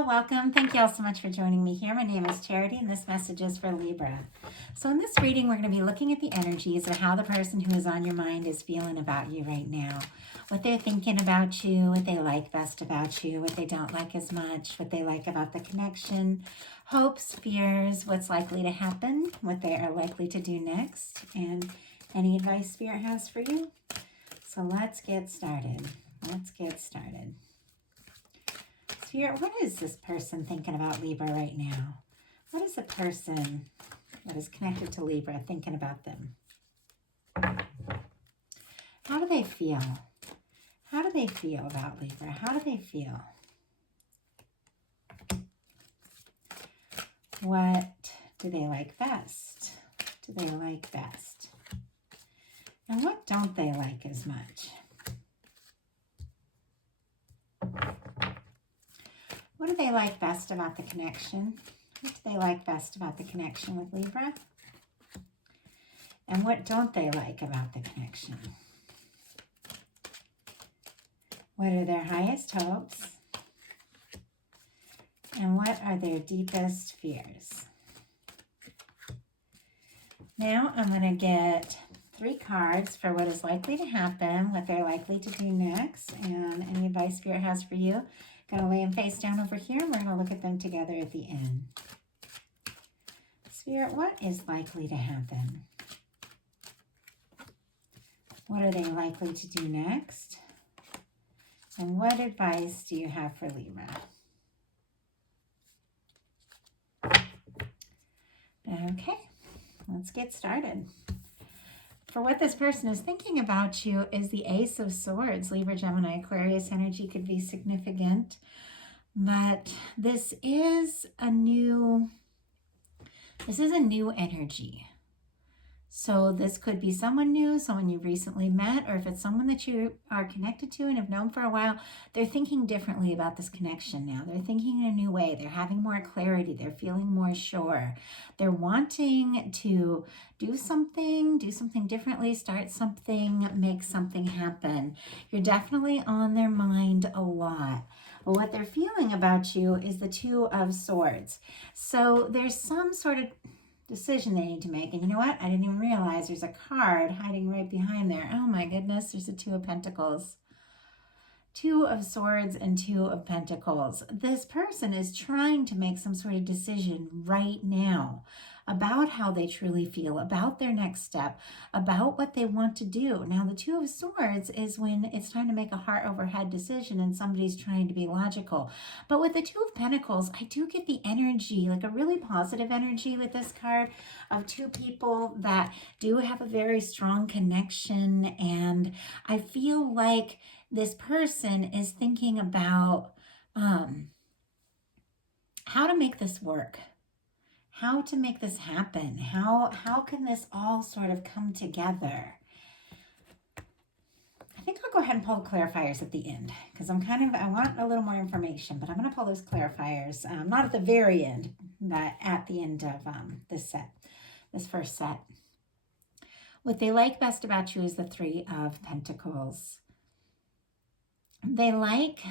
Hello, welcome. Thank you all so much for joining me here. My name is Charity and this message is for Libra. So in this reading, we're going to be looking at the energies of how the person who is on your mind is feeling about you right now. What they're thinking about you, what they like best about you, what they don't like as much, what they like about the connection, hopes, fears, what's likely to happen, what they are likely to do next, and any advice Spirit has for you. So let's get started. Spirit, what is this person thinking about Libra right now? What is the person that is connected to Libra thinking about them? How do they feel? How do they feel about Libra? How do they feel? What do they like best? Do they like best? And what don't they like as much? What do they like best about the connection? What do they like best about the connection with Libra? And what don't they like about the connection? What are their highest hopes? And what are their deepest fears? Now I'm going to get 3 cards for what is likely to happen, what they're likely to do next, and any advice Spirit has for you. Going to lay them face down over here, and we're going to look at them together at the end. Spirit, what is likely to happen? What are they likely to do next? And what advice do you have for Libra? Okay, let's get started. For what this person is thinking about you is the Ace of Swords. Libra, Gemini, Aquarius energy could be significant, but this is a new energy. So this could be someone new, someone you recently met, or if it's someone that you are connected to and have known for a while, they're thinking differently about this connection now. They're thinking in a new way. They're having more clarity. They're feeling more sure. They're wanting to do something differently, start something, make something happen. You're definitely on their mind a lot. But what they're feeling about you is the Two of Swords. So there's some sort of decision they need to make. And you know what? I didn't even realize there's a card hiding right behind there. Oh my goodness, there's a Two of Pentacles. 2 of Swords and 2 of Pentacles. This person is trying to make some sort of decision right now about how they truly feel, about their next step, about what they want to do. Now, the 2 of Swords is when it's time to make a heart over head decision and somebody's trying to be logical. But with the 2 of Pentacles, I do get the energy, like a really positive energy with this card of 2 people that do have a very strong connection. And I feel like this person is thinking about how to make this work, how to make this happen, how can this all sort of come together. I think I'll go ahead and pull the clarifiers at the end because I want a little more information, but I'm going to pull those clarifiers, not at the very end, but at the end of this first set. What they like best about you is the 3 of Pentacles. They like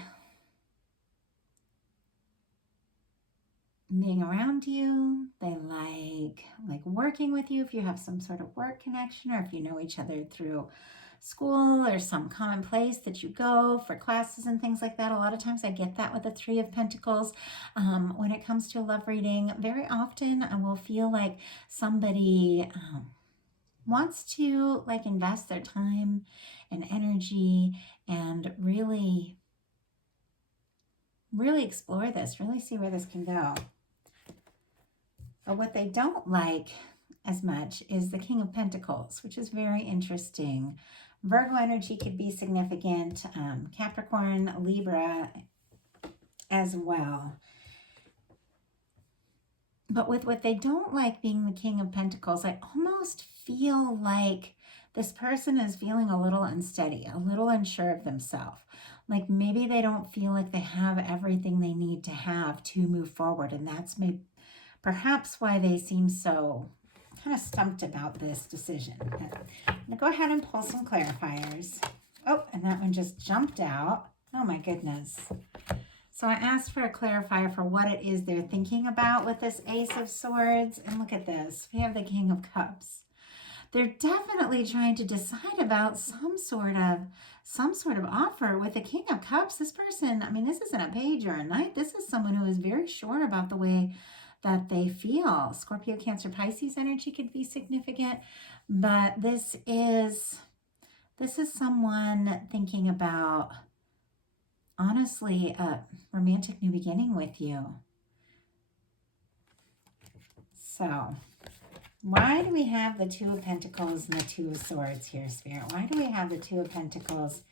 being around you. They like working with you if you have some sort of work connection or if you know each other through school or some common place that you go for classes and things like that. A lot of times I get that with the 3 of Pentacles. When it comes to a love reading, very often I will feel like somebody wants to like invest their time and energy and really explore this, really see where this can go. But what they don't like as much is the King of Pentacles, which is very interesting. Virgo energy could be significant, Capricorn, Libra as well. But with what they don't like being the King of Pentacles, I almost feel like this person is feeling a little unsteady, a little unsure of themselves. Like maybe they don't feel like they have everything they need to have to move forward. And that's perhaps why they seem so kind of stumped about this decision. But I'm going to go ahead and pull some clarifiers. Oh, and that one just jumped out. Oh my goodness. So I asked for a clarifier for what it is they're thinking about with this Ace of Swords. And look at this. We have the King of Cups. They're definitely trying to decide about some sort of offer with the King of Cups. This person, I mean, this isn't a page or a knight. This is someone who is very sure about the way that they feel. Scorpio, Cancer, Pisces energy could be significant, but this is someone thinking about, honestly, a romantic new beginning with you. So, why do we have the Two of Pentacles and the Two of Swords here, Spirit? Why do we have the Two of Pentacles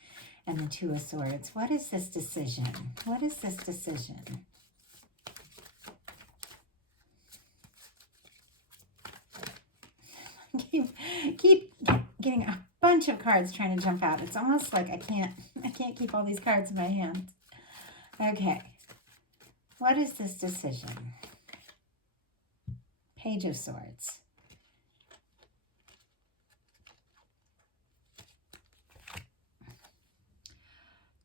and the Two of Swords? What is this decision? What is this decision? keep getting a bunch of cards trying to jump out. It's almost like I can't keep all these cards in my hands. Okay. What is this decision? Page of Swords.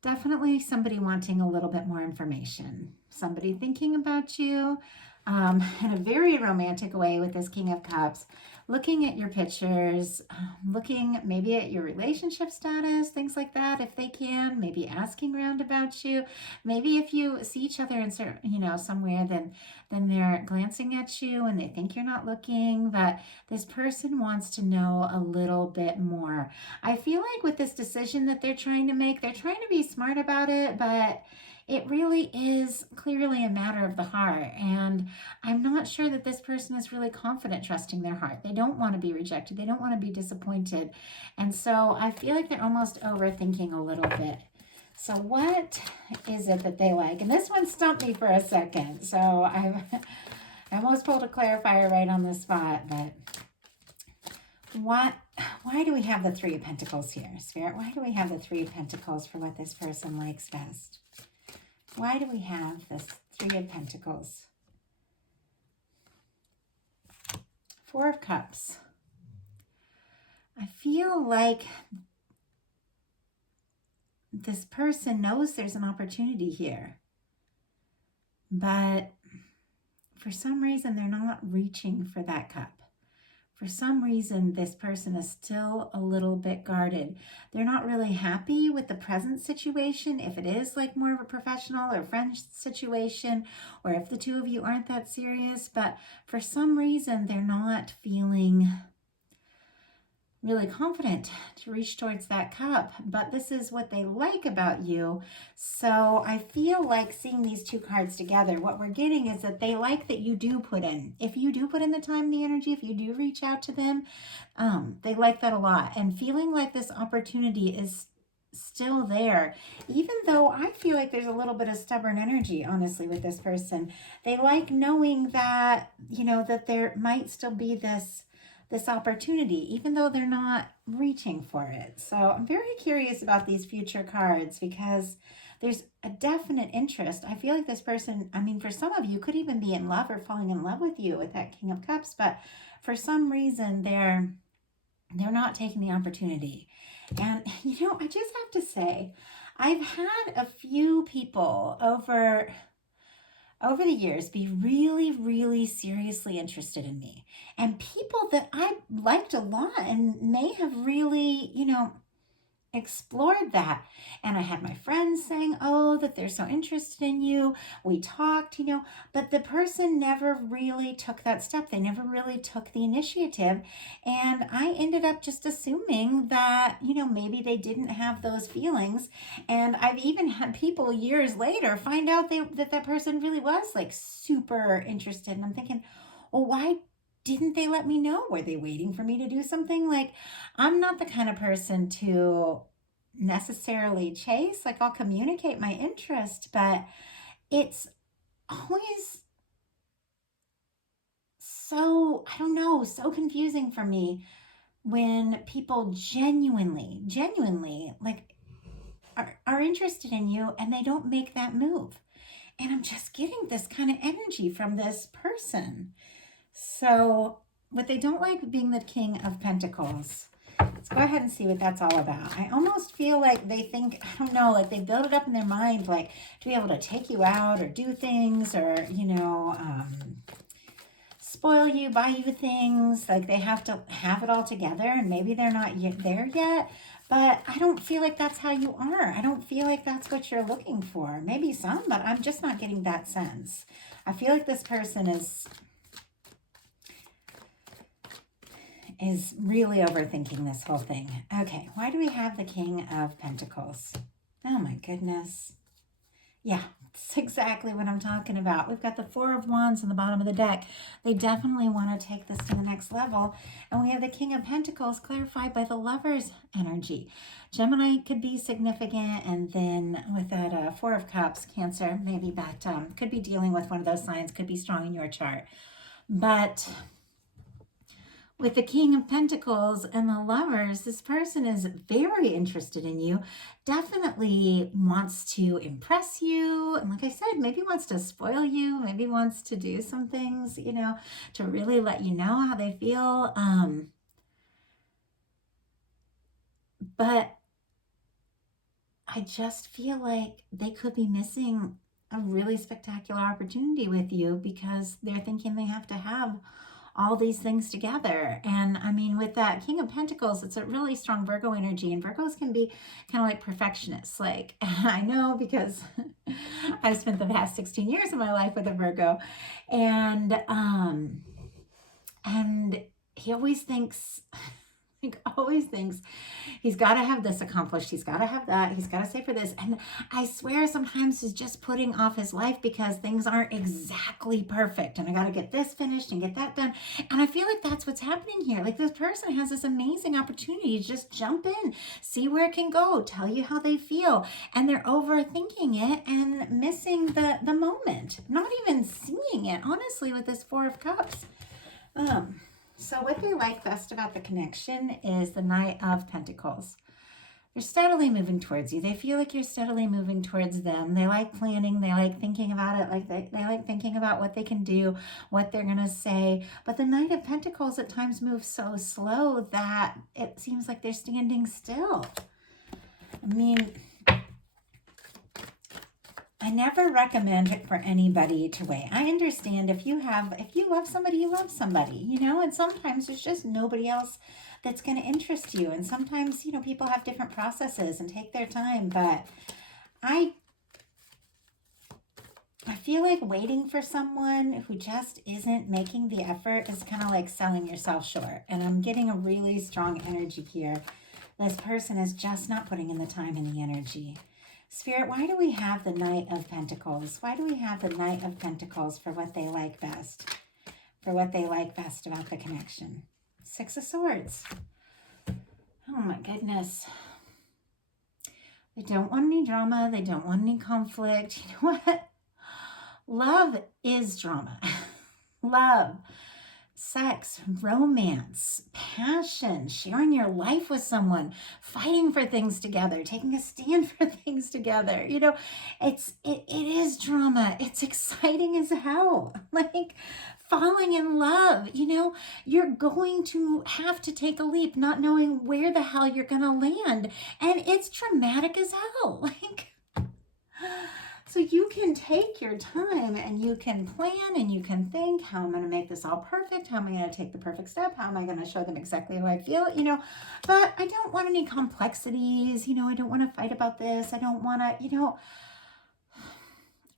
Definitely somebody wanting a little bit more information. Somebody thinking about you in a very romantic way with this King of Cups. Looking at your pictures, looking maybe at your relationship status, things like that, if they can. Maybe asking around about you. Maybe if you see each other in somewhere, then they're glancing at you and they think you're not looking. But this person wants to know a little bit more. I feel like with this decision that they're trying to make, they're trying to be smart about it, but it really is clearly a matter of the heart. And I'm not sure that this person is really confident trusting their heart. They don't want to be rejected. They don't want to be disappointed. And so I feel like they're almost overthinking a little bit. So what is it that they like? And this one stumped me for a second. So I almost pulled a clarifier right on the spot. But why do we have the Three of Pentacles here, Spirit? Why do we have the Three of Pentacles for what this person likes best? Why do we have this Three of Pentacles? Four of Cups. I feel like this person knows there's an opportunity here, but for some reason they're not reaching for that cup. For some reason, this person is still a little bit guarded. They're not really happy with the present situation, if it is like more of a professional or friend situation, or if the two of you aren't that serious. But for some reason, they're not feeling really confident to reach towards that cup. But this is what they like about you. So I feel like seeing these two cards together, what we're getting is that they like that you do put in. If you do put in the time and the energy, if you do reach out to them, they like that a lot. And feeling like this opportunity is still there, even though I feel like there's a little bit of stubborn energy, honestly, with this person. They like knowing that, that there might still be this opportunity, even though they're not reaching for it. So I'm very curious about these future cards because there's a definite interest. I feel like this person, for some of you, could even be in love or falling in love with you with that King of Cups, but for some reason they're not taking the opportunity. And I just have to say, I've had a few people over the years be really, really seriously interested in me, and people that I liked a lot and may have really, explored that. And I had my friends saying, oh, that they're so interested in you. We talked, but the person never really took that step. They never really took the initiative. And I ended up just assuming that, maybe they didn't have those feelings. And I've even had people years later find out that person really was like super interested. And I'm thinking, well, why didn't they let me know? Were they waiting for me to do something? Like, I'm not the kind of person to necessarily chase. Like, I'll communicate my interest, but it's always so, I don't know, so confusing for me when people genuinely like are interested in you and they don't make that move. And I'm just getting this kind of energy from this person. So what they don't like being the King of Pentacles Let's go ahead and see what that's all about. I almost feel like they think, I don't know, like they build it up in their mind, like to be able to take you out or do things or, you know, spoil you, buy you things. Like they have to have it all together, and maybe they're not yet there yet. But I don't feel like that's how you are. I don't feel like that's what you're looking for. Maybe some, but I'm just not getting that sense. I feel like this person is really overthinking this whole thing. Okay, why do we have the King of Pentacles? Oh my goodness. Yeah, that's exactly what I'm talking about. We've got the Four of Wands on the bottom of the deck. They definitely want to take this to the next level. And we have the King of Pentacles clarified by the Lover's energy. Gemini could be significant. And then with that Four of Cups, Cancer, maybe, but could be dealing with one of those signs, could be strong in your chart. But with the King of Pentacles and the Lovers, this person is very interested in you, definitely wants to impress you. And like I said, maybe wants to spoil you, maybe wants to do some things, you know, to really let you know how they feel. But I just feel like they could be missing a really spectacular opportunity with you because they're thinking they have to have all these things together. And I mean, with that King of Pentacles, it's a really strong Virgo energy, and Virgos can be kind of like perfectionists. Like, I know because I've spent the past 16 years of my life with a Virgo, and he always thinks, he's got to have this accomplished. He's got to have that. He's got to save for this. And I swear sometimes he's just putting off his life because things aren't exactly perfect. And I got to get this finished and get that done. And I feel like that's what's happening here. Like this person has this amazing opportunity to just jump in, see where it can go, tell you how they feel. And they're overthinking it and missing the moment. Not even seeing it, honestly, with this Four of Cups. So what they like best about the connection is the Knight of Pentacles. They're steadily moving towards you. They feel like you're steadily moving towards them. They like planning. They like thinking about it. Like they like thinking about what they can do, what they're going to say. But the Knight of Pentacles at times moves so slow that it seems like they're standing still. I mean, I never recommend it for anybody to wait. I understand if you love somebody, you love somebody, you know, and sometimes there's just nobody else that's going to interest you. And sometimes, you know, people have different processes and take their time, but I feel like waiting for someone who just isn't making the effort is kind of like selling yourself short. And I'm getting a really strong energy here. This person is just not putting in the time and the energy. Spirit, why do we have the Knight of Pentacles? Why do we have the Knight of Pentacles for what they like best? For what they like best about the connection. Six of Swords. Oh my goodness. They don't want any drama. They don't want any conflict. You know what? Love is drama. Love, sex, romance, passion, sharing your life with someone, fighting for things together, taking a stand for things together. You know, it is drama. It's exciting as hell. Like falling in love, you know, you're going to have to take a leap not knowing where the hell you're going to land. And it's dramatic as hell. Like, so you can take your time and you can plan and you can think, how am I going to make this all perfect? How am I going to take the perfect step? How am I going to show them exactly how I feel? You know, but I don't want any complexities. You know, I don't want to fight about this. I don't want to, you know,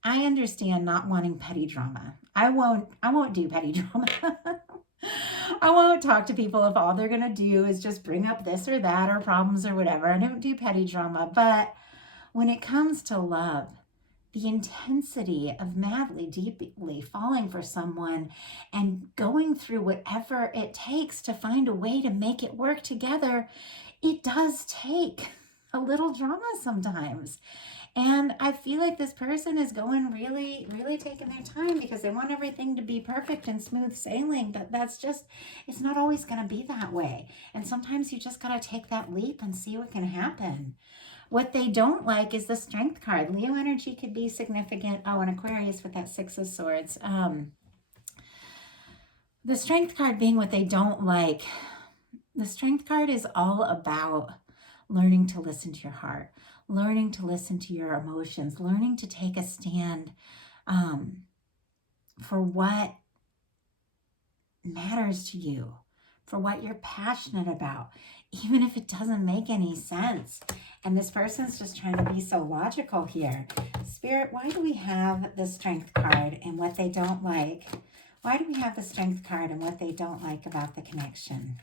I understand not wanting petty drama. I won't do petty drama. I won't talk to people if all they're going to do is just bring up this or that or problems or whatever. I don't do petty drama. But when it comes to love, the intensity of madly, deeply falling for someone and going through whatever it takes to find a way to make it work together, it does take a little drama sometimes. And I feel like this person is going really, really taking their time because they want everything to be perfect and smooth sailing. But that's just, it's not always going to be that way. And sometimes you just got to take that leap and see what can happen. What they don't like is the Strength card. Leo energy could be significant. Oh, and Aquarius with that Six of Swords. The Strength card being what they don't like The Strength card is all about learning to listen to your heart, learning to listen to your emotions, learning to take a stand for what matters to you, for what you're passionate about, even if it doesn't make any sense. And this person's just trying to be so logical here. Spirit, why do we have the Strength card and what they don't like? Why do we have the Strength card and what they don't like about the connection?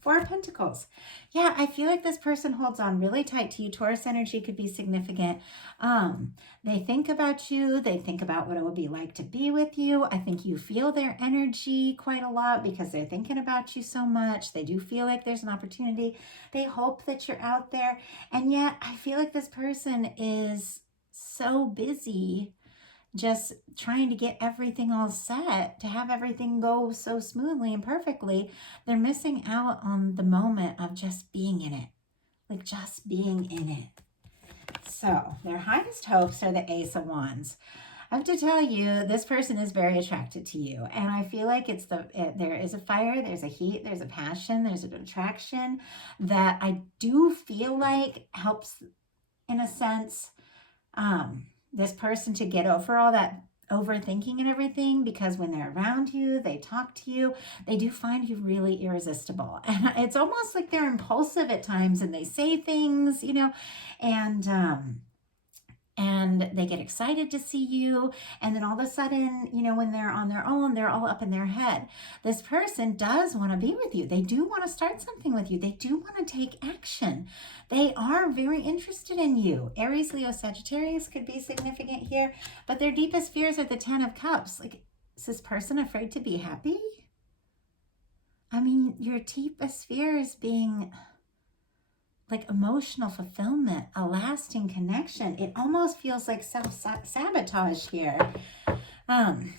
Four of Pentacles. Yeah, I feel like this person holds on really tight to you. Taurus energy could be significant. They think about you. They think about what it would be like to be with you. I think you feel their energy quite a lot because they're thinking about you so much. They do feel like there's an opportunity. They hope that you're out there. And yet I feel like this person is so busy just trying to get everything all set, to have everything go so smoothly and perfectly, they're missing out on the moment of just being in it. Like just being in it. So their highest hopes are the Ace of Wands. I have to tell you, this person is very attracted to you. And I feel like there is a fire, there's a heat, there's a passion, there's an attraction that I do feel like helps, in a sense, this person to get over all that overthinking and everything, because when they're around you, they talk to you, they do find you really irresistible. And it's almost like they're impulsive at times and they say things, and they get excited to see you. And then all of a sudden, when they're on their own, they're all up in their head. This person does want to be with you. They do want to start something with you. They do want to take action. They are very interested in you. Aries, Leo, Sagittarius could be significant here, but their deepest fears are the Ten of Cups. Like, is this person afraid to be happy? I mean, your deepest fear is being like emotional fulfillment, a lasting connection. It almost feels like self-sabotage here. Let's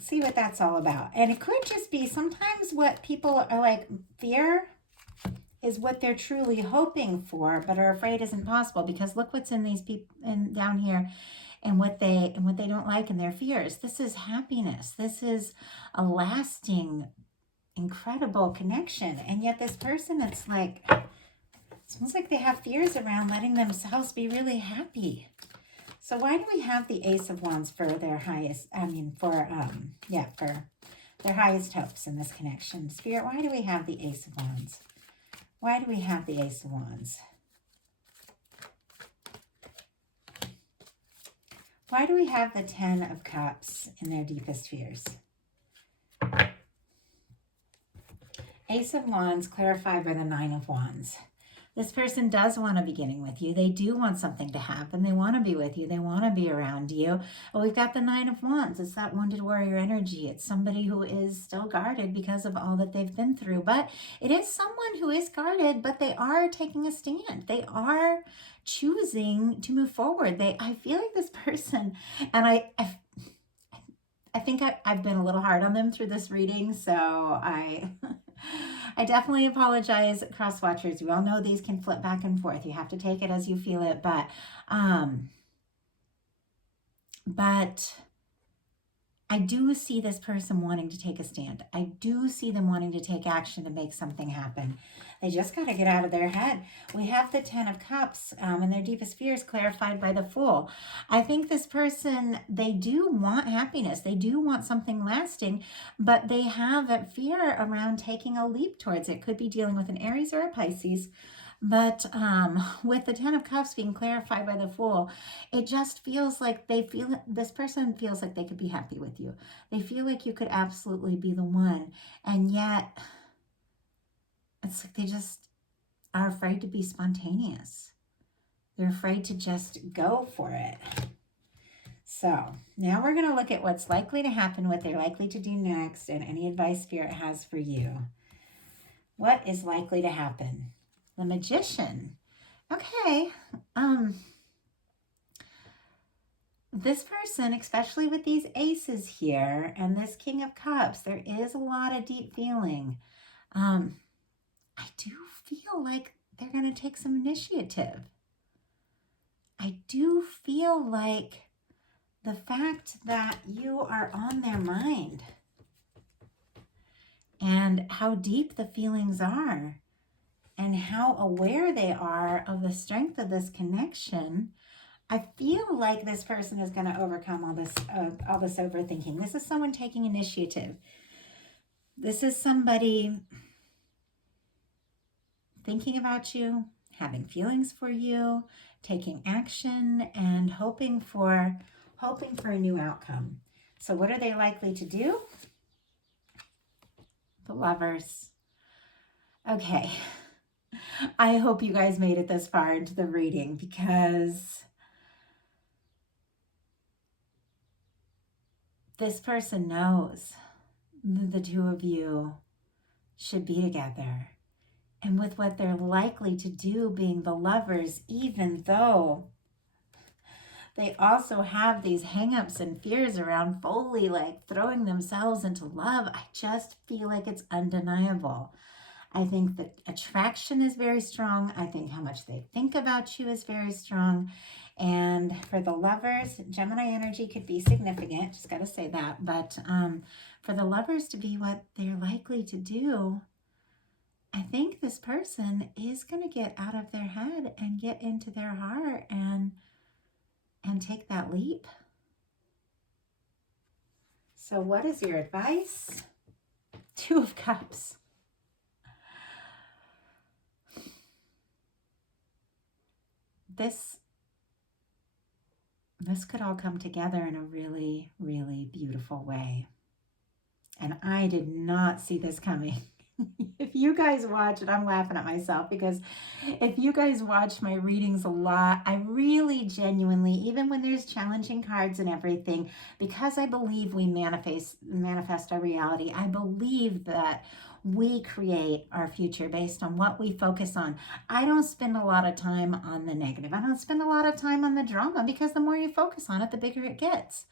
see what that's all about. And it could just be sometimes what people are like, fear is what they're truly hoping for, but are afraid isn't possible, because look what's in these people down here and what they don't like in their fears. This is happiness. This is a lasting, incredible connection. And yet this person, it's like, it seems like they have fears around letting themselves be really happy. So why do we have the Ace of Wands for their highest, for their highest hopes in this connection? Spirit, why do we have the Ace of Wands? Why do we have the Ace of Wands? Why do we have the Ten of Cups in their deepest fears? Ace of Wands clarified by the Nine of Wands. This person does want a beginning with you. They do want something to happen. They want to be with you. They want to be around you. But we've got the Nine of Wands. It's that wounded warrior energy. It's somebody who is still guarded because of all that they've been through. But it is someone who is guarded, but they are taking a stand. They are choosing to move forward. I feel like this person, and I think I've been a little hard on them through this reading, so I definitely apologize, cross watchers. We all know these can flip back and forth. You have to take it as you feel it, but I do see this person wanting to take a stand. I do see them wanting to take action to make something happen. They just got to get out of their head. We have the Ten of Cups and their deepest fears clarified by the Fool. I think this person, they do want happiness. They do want something lasting, but they have a fear around taking a leap towards it. Could be dealing with an Aries or a Pisces. But with the Ten of Cups being clarified by the Fool, it just feels like this person feels like they could be happy with you. They feel like you could absolutely be the one. And yet, it's like they just are afraid to be spontaneous. They're afraid to just go for it. So now we're going to look at what's likely to happen, what they're likely to do next, and any advice Spirit has for you. What is likely to happen? The Magician. Okay. This person, especially with these aces here and this King of Cups, there is a lot of deep feeling. I do feel like they're going to take some initiative. I do feel like the fact that you are on their mind and how deep the feelings are and how aware they are of the strength of this connection, I feel like this person is going to overcome all this overthinking. This is someone taking initiative. This is somebody thinking about you, having feelings for you, taking action, and hoping for a new outcome. So what are they likely to do? The Lovers. Okay. I hope you guys made it this far into the reading, because this person knows that the two of you should be together. And with what they're likely to do, being the Lovers, even though they also have these hangups and fears around fully like throwing themselves into love, I just feel like it's undeniable. I think that attraction is very strong. I think how much they think about you is very strong. And for the Lovers, Gemini energy could be significant. Just got to say that. But for the Lovers to be what they're likely to do, I think this person is going to get out of their head and get into their heart and take that leap. So what is your advice? Two of Cups. This could all come together in a really, really beautiful way. And I did not see this coming. If you guys watch, and I'm laughing at myself because if you guys watch my readings a lot, I really genuinely, even when there's challenging cards and everything, because I believe we manifest our reality, I believe that we create our future based on what we focus on. I don't spend a lot of time on the negative. I don't spend a lot of time on the drama, because the more you focus on it, the bigger it gets.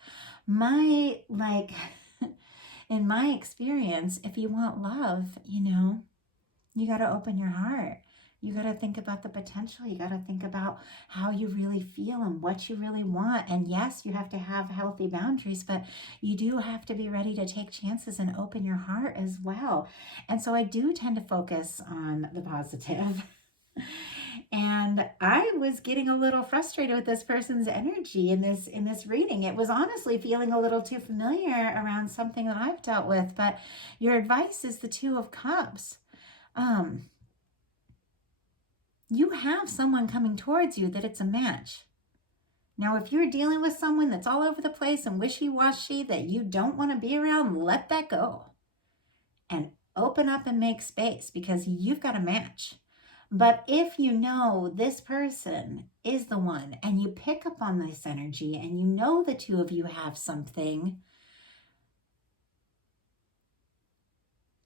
In my experience, if you want love, you got to open your heart. You got to think about the potential. You got to think about how you really feel and what you really want. And yes, you have to have healthy boundaries, but you do have to be ready to take chances and open your heart as well. And so I do tend to focus on the positive. And I was getting a little frustrated with this person's energy in this reading. It was honestly feeling a little too familiar around something that I've dealt with. But your advice is the Two of Cups. You have someone coming towards you that it's a match. Now, if you're dealing with someone that's all over the place and wishy-washy that you don't want to be around, let that go and open up and make space, because you've got a match. But if you know this person is the one and you pick up on this energy and you know the two of you have something,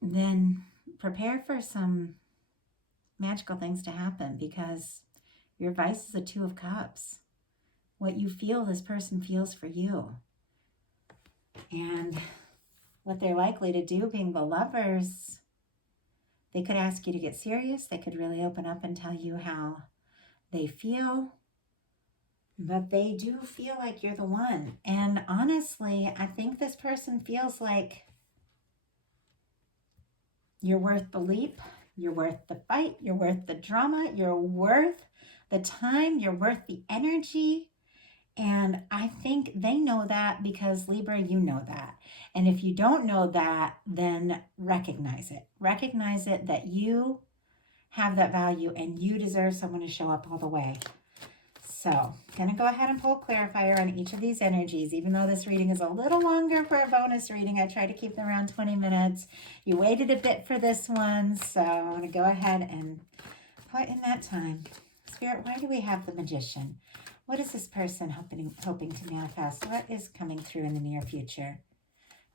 then prepare for some magical things to happen, because your advice is the Two of Cups. What you feel, this person feels for you. And what they're likely to do, being the Lovers, they could ask you to get serious. They could really open up and tell you how they feel. But they do feel like you're the one. And honestly, I think this person feels like you're worth the leap. You're worth the fight. You're worth the drama. You're worth the time. You're worth the energy. And I think they know that, because Libra, you know that. And if you don't know that, then recognize it. Recognize it, that you have that value and you deserve someone to show up all the way. So I'm going to go ahead and pull a clarifier on each of these energies. Even though this reading is a little longer for a bonus reading, I try to keep them around 20 minutes. You waited a bit for this one, so I'm going to go ahead and put in that time. Spirit, why do we have the Magician? What is this person hoping to manifest? What is coming through in the near future?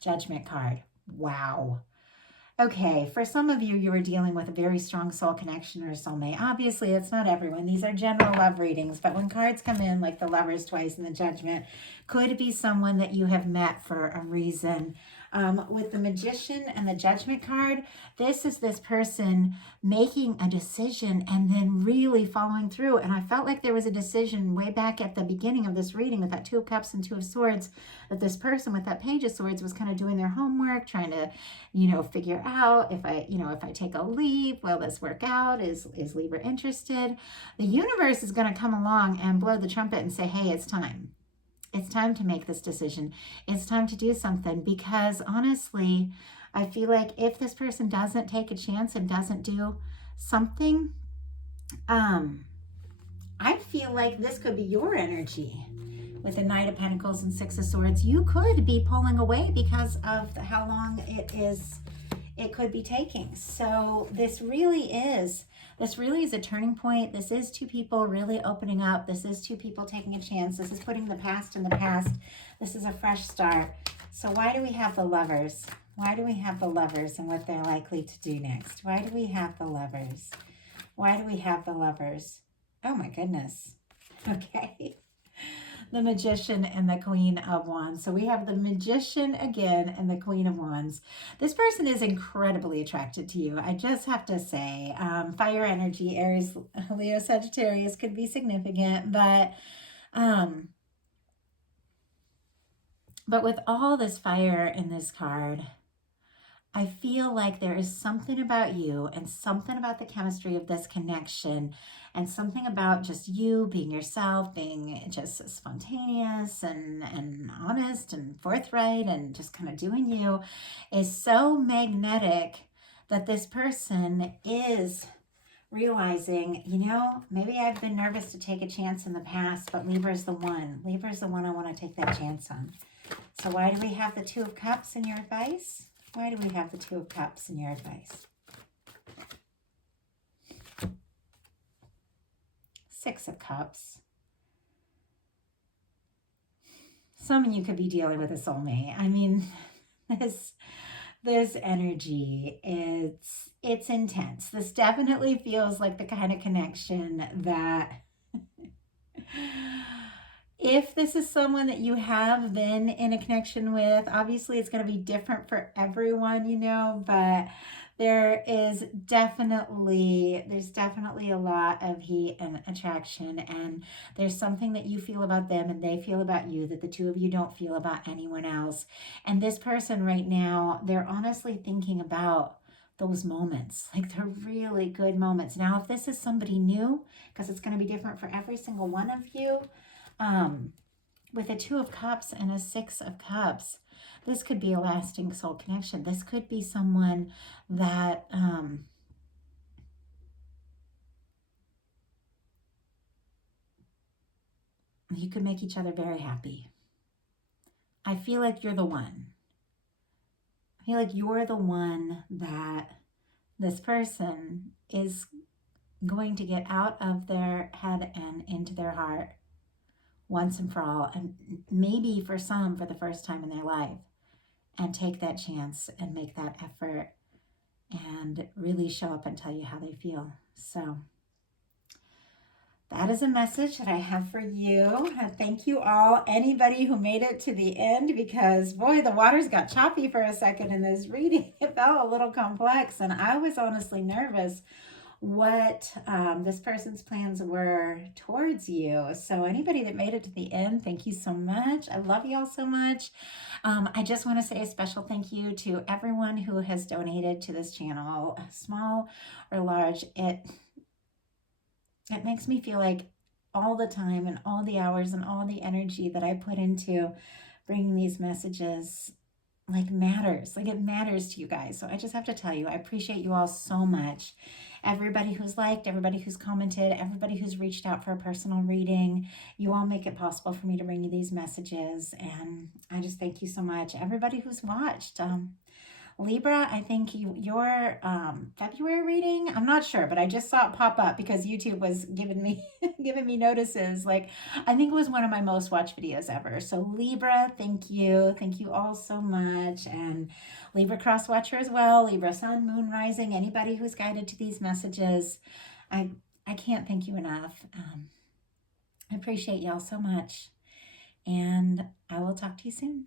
Judgment card. Wow. Okay, for some of you, you are dealing with a very strong soul connection or soulmate. Obviously, it's not everyone. These are general love readings, but when cards come in, like the Lovers twice and the Judgment, could be someone that you have met for a reason. With the Magician and the Judgment card, this is this person making a decision and then really following through. And I felt like there was a decision way back at the beginning of this reading with that Two of Cups and Two of Swords, that this person with that Page of Swords was kind of doing their homework, trying to, figure out if I take a leap, will this work out? Is Libra interested? The universe is going to come along and blow the trumpet and say, hey, it's time. It's time to make this decision. It's time to do something, because honestly, I feel like if this person doesn't take a chance and doesn't do something, I feel like this could be your energy. With the Knight of Pentacles and Six of Swords, you could be pulling away because of how long it could be taking. So this really is a turning point. This is two people really opening up. This is two people taking a chance. This is putting the past in the past. This is a fresh start. So why do we have the Lovers? Why do we have the Lovers and what they're likely to do next? Why do we have the Lovers? Why do we have the Lovers? Oh my goodness. Okay. The Magician and the Queen of Wands. So we have the Magician again and the Queen of Wands. This person is incredibly attracted to you. I just have to say, fire energy, Aries, Leo, Sagittarius could be significant, but with all this fire in this card, I feel like there is something about you and something about the chemistry of this connection and something about just you being yourself, being just spontaneous and honest and forthright and just kind of doing you is so magnetic that this person is realizing, maybe I've been nervous to take a chance in the past, but Libra's the one. Libra's the one I want to take that chance on. So why do we have the Two of Cups in your advice? Why do we have the Two of Cups in your advice? Six of Cups. Some of you could be dealing with a soulmate. I mean, this energy, it's intense. This definitely feels like the kind of connection that if this is someone that you have been in a connection with, obviously it's going to be different for everyone, but there's definitely a lot of heat and attraction, and there's something that you feel about them and they feel about you that the two of you don't feel about anyone else. And this person right now, they're honestly thinking about those moments, like they're really good moments. Now, if this is somebody new, because it's going to be different for every single one of you, with a Two of Cups and a Six of Cups, this could be a lasting soul connection. This could be someone that you could make each other very happy. I feel like you're the one. I feel like you're the one that this person is going to get out of their head and into their heart once and for all, and maybe for some for the first time in their life, and take that chance and make that effort and really show up and tell you how they feel. So that is a message that I have for you. Thank you all, anybody who made it to the end, because boy, the waters got choppy for a second in this reading. It felt a little complex, and I was honestly nervous what this person's plans were towards you. So anybody that made it to the end, thank you so much. I love you all so much. I just want to say a special thank you to everyone who has donated to this channel, small or large. It makes me feel like all the time and all the hours and all the energy that I put into bringing these messages matters. It matters to you guys. So I just have to tell you, I appreciate you all so much. Everybody who's liked, everybody who's commented, everybody who's reached out for a personal reading, you all make it possible for me to bring you these messages. And I just thank you so much. Everybody who's watched, Libra, I think your February reading, I'm not sure, but I just saw it pop up because YouTube was giving me notices. I think it was one of my most watched videos ever. So Libra, thank you all so much. And Libra cross watcher as well, Libra sun, moon, rising, anybody who's guided to these messages, I can't thank you enough. I appreciate y'all so much, and I will talk to you soon.